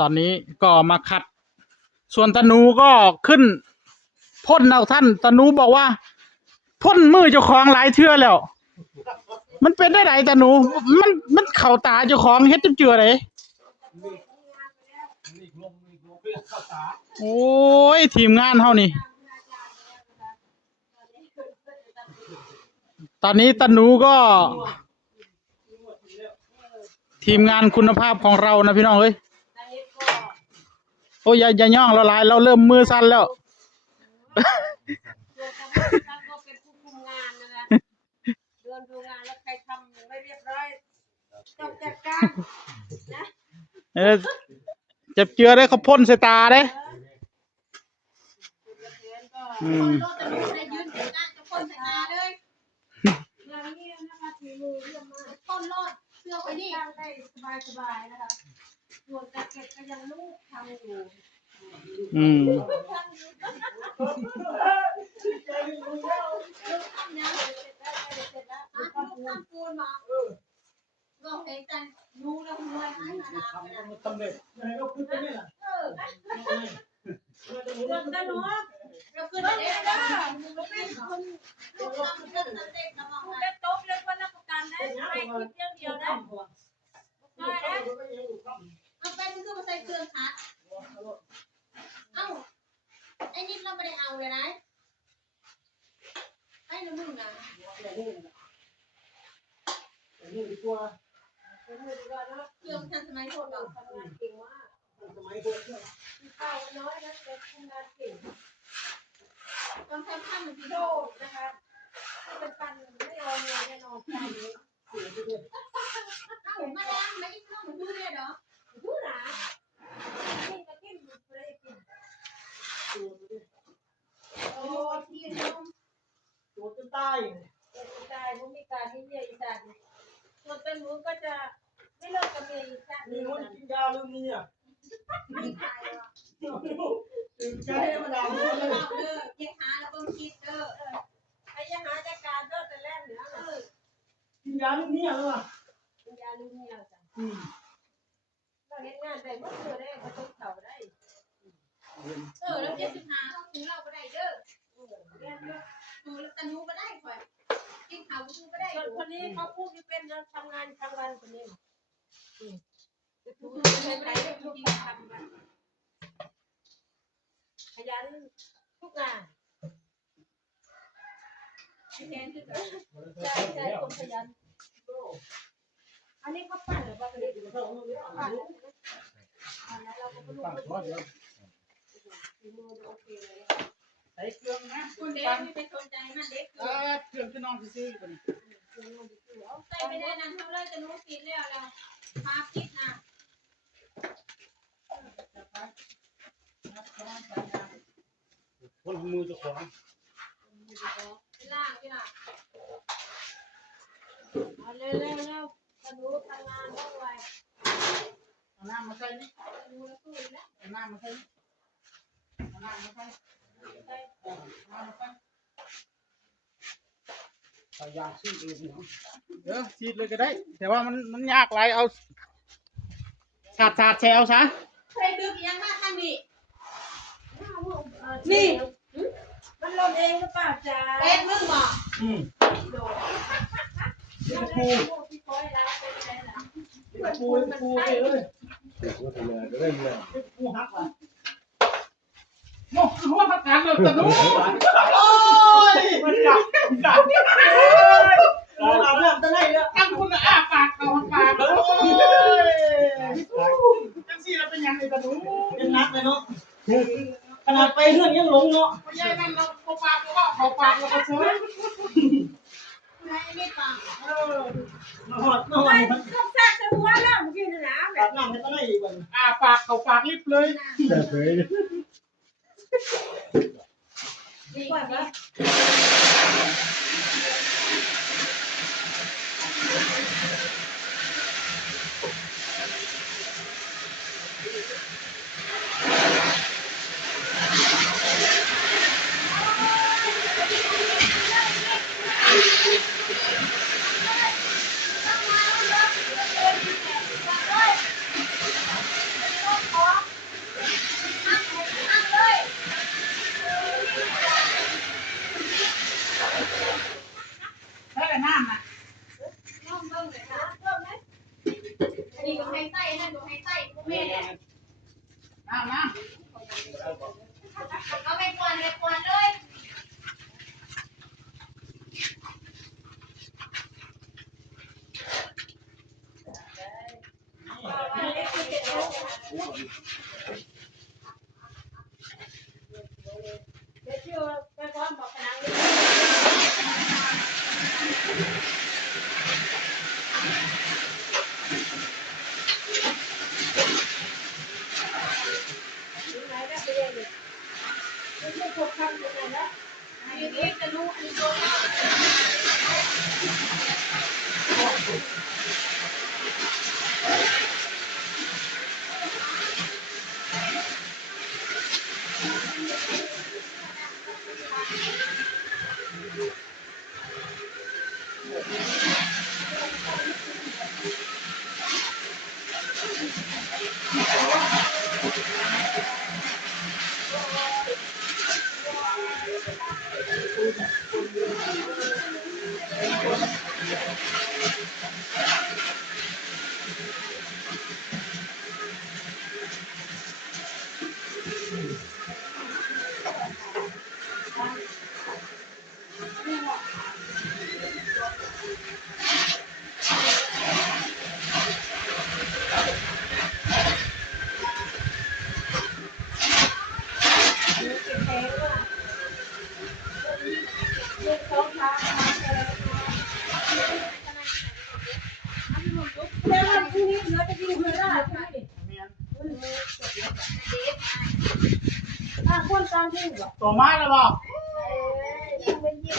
ตอนนี้ก็มาขัดส่วนตะนูก็ขึ้นพ่นเอาท่านตะนูบอกว่าพ่นมือเจ้าของหลายเทื่อแล้วมันเป็นได้ไหนตะนูมันเข่าตาเจ้าของเฮ็ดเจือเลยโอ้ยทีมงานเฮานี่ตอนนี้ตะนูก็ทีมงานคุณภาพของเรานะพี่น้องเอ้ยโอ้ยอย่าย่องละลายเราเริ่มมือสั่นแล้วก็เป็นผู้คุมงานนะคะเดินดูงานแล้วใครทำไม่เรียบร้อยต้องจัดการนะเจ็บเจือได้เขาพ่นใส่ตาเด้ยืนจัดการจะพ่นใส่ตาเลยอย่างนี้นะคะถือมือเรื่องมาต้นรอดเสื้อไปนี่ได้สบายนะคะส่วนตะเก็บก็ยังลูกทำอยู่ก็เห็นใจรู้แล้วรวยให้มาทำสำเร็จอะไรก็คือเป็นนี่แหละจะหนูเราคือเด็กนะลูกเป็นคนลูกทำเรื่องสำเร็จนะมองได้โต๊ะเลยว่ารับประกันได้ไม่คิดเรื่องเดียวได้ได้นะเอาไปมันก็มาใส่เครื่องคัดเอ้าไอ้นิดเราไม่ได้เอาเลยนะไอ้น้ำมึงนะเครื่องทันสมัยโหดเราทำงานเก่งมากสมัยโหดข้าวน้อยนะแต่ทำงานเก่งต้องทำเหมือนพี่โดนะคะเป็นปันไม่ยอมเลยแน่นอนใจเลยเอ้ามาแล้วไม่อีกข้าวมันดูเนี่ยเหรอดูหนากินก็กินเลยกินโอ้ที่น้องตัวจนตายผมมีการที่เยี่ยอีสานส่วนเป็นหนูก็จะไม่เลิกกับเมียอีกสักทีมันกินยาหรือมีอ่ะไม่ขายหรอกถึงใจมาดามเด้อยังหาแล้วก็คิดเด้อใครจะหาจัดการเด้อแต่แรกเหนือกินยาหรือมีอ่ะหรือเปล่ากินยาหรือมีอ่ะจ้ะเราเห็นงานได้ก็เจอได้ก็ต้องเข่าได้แล้ว75เขาถึงเราก็ได้เด้อดูตะนูก็ได้ค่อยกินเขาดูก็ได้คนนี้เขาพูดที่เป็นทำงานทั้งวันคนนี้ดูใช้ใจทุกทำกันขยันทุกงานแทนคือใจคนขยันอันนี้เขาปั่นหรือเปล่าปั่นแล้วเราก็ไม่รู้โอเคเลยใส่เครื่องนะคุณเด็กไม่เป็นสนใจนะเด็กเครื่องที่น้องซื้อกันใส่ไม่ได้นั่นเท่าไรจะรู้กินแล้วพาคิดนะคนมือจะขวางล่างพี่น่ะเอาเร็วจะรู้ทำงานต้องไวเอาน้ำมาใส่นี่รู้แล้วสู้แล้ว เอาน้ำมาใส่เอาน้ำมาใส่ใส่ยาซีดเลยซีดเลยก็ได้แต่ว่ามันยากไรเอาสาดแชวซะเคยดึกยังมากท่านนี่มันลงเองหรือเปล่าจ๊ะเอ็ดมึงบอกโดดพี่คอยแล้วเป็นไงล่ะปูเลยปูหักว่ะโม่คือว่าพักงานเราจะรู้โอ้ยมันกัดเราเริ่มจะไล่แล้วตั้งคุณอ้าปากเอาปากเลยจังซี่เราเป็นยังไงจะรู้เป็นนักเลยเนาะขนาดไปเรื่องยังหลงเนาะไม่ใช่นั่นเราเขาปากเราก็เชื่อไม่ได้ปากมาหอดมันก็แซ่บจะว่าแล้วเมื่อกี้นะแบบน้ำให้ก็ได้อีกวันปากเขาปากลิบเลยดีกว่าปะ นี่ก็ให้ไส้นั่นก็ให้ไส้พวกแม่เนี่ย น้ำนะ เอาไปกวนเลย เดี๋ยวชื่อไปพร้อมบอกพนังเลยไหนได้ไปเรียนเลยไม่ครบคำยังไงนะ อันนี้จะรู้อันนี้โดน แต่ว่าพรุ่งนี้เหลือจะกินเพื่อนได้ใช่ไหมคนตามที่บอก ตัวไม้แล้วบอก เป็นยี่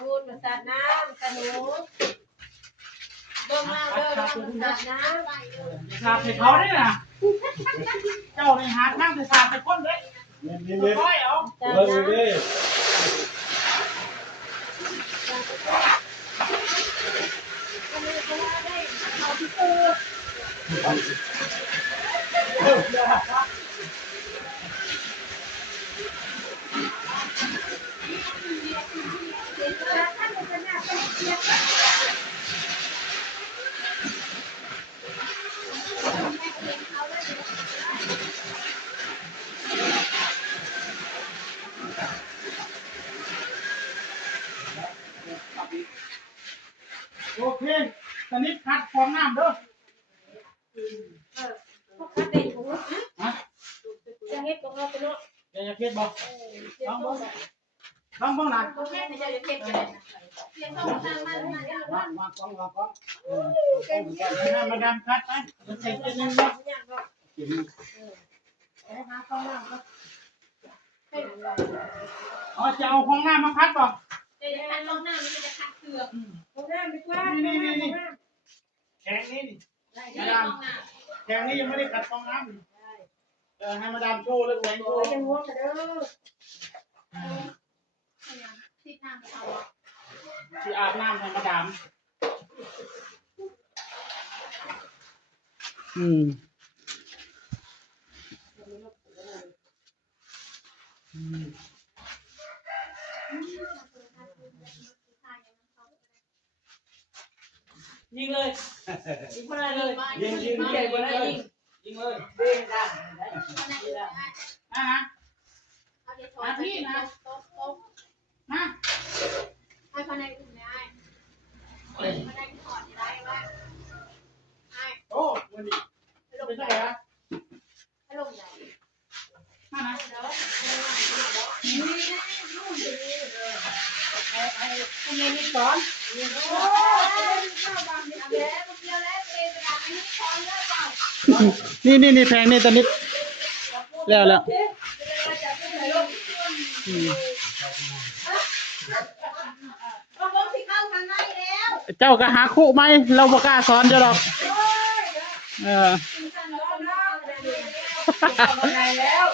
พูดภาษาน้ำกระหนูเบิ่งมาเด้อภาษาน้ำ สาดใส่เขาได้น่ะเจ้าในหาทางจะสาดใส่คนเลย นี่ ค่อยเอา จาก เบิ่ง น้ำ นี่ ก็เลยเพราะว่าได้เอาที่ตัว โอเคตอนนี้คัดฟองน้ำเด้อ พวกคัดเด่นของ ฮะ จะเฮ็ดของเราไปเนาะ จะเพ็ดบอก เจ้าต้อง ต้องบ้างหลัง พวกแม่จะเก็บกันเสียงต้องทางมันมันจะ วางกล้องให้มาดามคัดไปมันใส่เส้นนึงเนาะ อย่างก็หาข้าวหน้าก็ อ๋อจะเอาฟองน้ำมาคัดป่ะ จะคัดลงหน้ามันจะคัดเกลือ ข้าวหน้าดีกว่า แข็งนี่นี่ ไม่ได้ลงหน้า แข็งนี่ยังไม่ได้คัดฟองน้ำอีกให้มาดามโชว์แล้วแหวนโชว์ ยังหัวกันเด้อ ติดน้ำเอา ที่อาบน้ำให้มาดามยิงเลย ยิงคนละเลย ยิง ใหญ่กว่านั้นเลยยิงเลย เด้งได้ นะฮะ เอาเดี๋ยวถอดที่นะโต๊ะ มา ให้ภายในอุ่นได้ภายในถอดได้ว่าให้ โอ้วันนี้เป็นเท่าไหร่ฮะ ให้ลงใหญ่ มานะ แล้วนี่นะนู่นดี ทำไมไม่สอน โอ้ยข้าวบางทีแล้วเดียวแล้วเองไปอันนี้พอเลิกเปล่า นี่แพงนี่ตอนนี้แล้วอืม ก็บอกสิเข้าทางในแล้ว เจ้าก็หาคู่ไหมเราบ่กล้าสอนเจ้าหรอก โอ้ย เออ คุณท่านแล้วก็น่าจะเรียนแล้ว ทำไงแล้ว